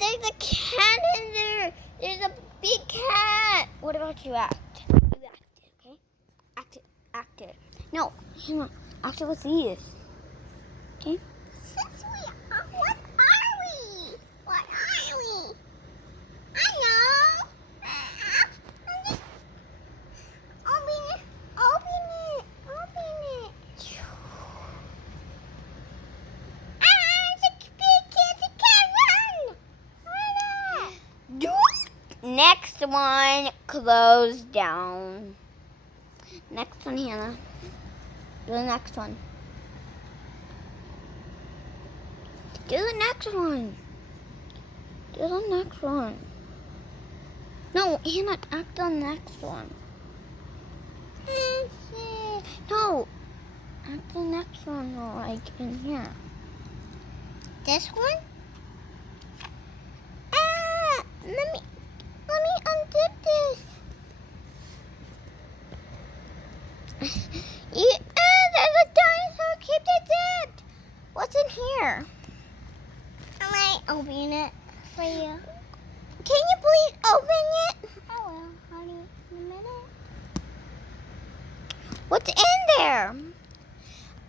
there's a cat in there. There's a big cat. What about you act? You act it, okay? Act it. No, hang on. Act it with these. Okay? What are we? What are we? I know. Open it. Open it. Open it. It's a big kid. It can't run. Run. Next one, close down. Next one, Hannah. Do the next one. Do the next one. Do the next one. No, Hannah, act the next one. No, act the next one, like in here. This one? Let me unzip this. There's a dinosaur. Keep it zipped. What's in here? I might open it for you. Can you please open it? I will, honey, in a minute. What's in there?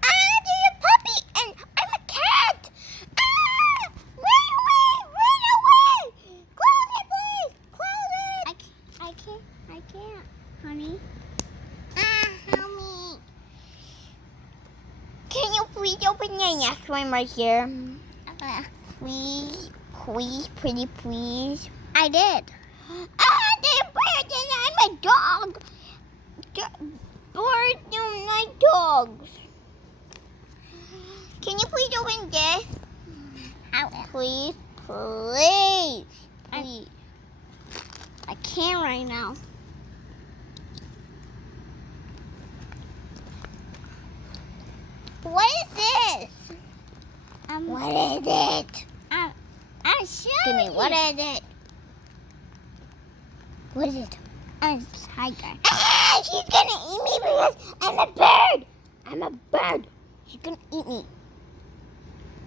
There's a puppy and I'm a cat. Run away. Close it, please. Close it. I can't, honey. Help me. Can you please open the next one right here? Please, pretty please. I did. They're birds and I'm a dog. Birds don't like dogs. Can you please open this? I will. Please. I can't right now. What is this? What is it? I'll show Give me, you. what is it? What is it? A tiger. She's gonna eat me because I'm a bird. I'm a bird. She's gonna eat me.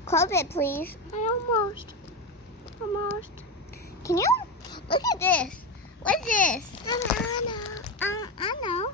Close it, please. Almost. Can you? Look at this. What's this? I know.